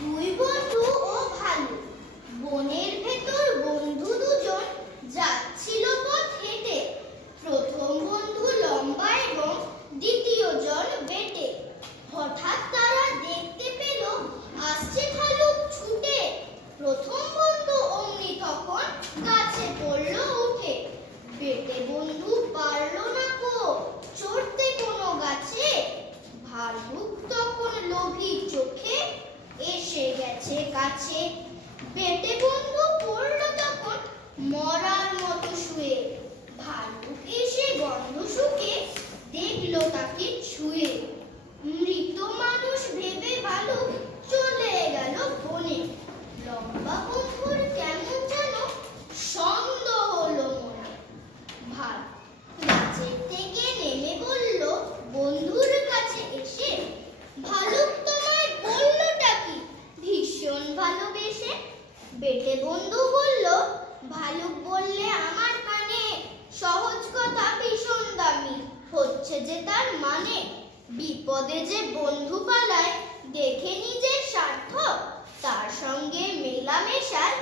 দুই বন্ধু ও ভালু। বনের ভেতর বন্ধু দুজন যাচ্ছিল পথ হেঁটে। প্রথম বন্ধু লম্বা এবং দ্বিতীয় জন বেটে। হঠাৎ তারা দেখতে পেল, আসছে ভালুক ছুটে। প্রথম বন্ধু অমনি তখন গাছে পড়ল উঠে। বেটে বন্ধু পারল না কো, চড়তে কোনো গাছে। ভালুক তখন লোভী চোখে গেছে কাছে। বেটে বন্ধু পড়ল তখন মরার মতো শুয়ে। ভালুক এসে গন্ধ শুকে, দেখল তাকে ছুঁয়ে। মৃত মানুষ ভেবে ভালুক পেটে বন্ধু বলল, ভালুক বললে আমার কানে। সহজ কথা ভীষণ দামি, হচ্ছে যে তার মানে। বিপদে যে বন্ধু পালায়, দেখে নিজের স্বার্থ। তার সঙ্গে মেলামেশায়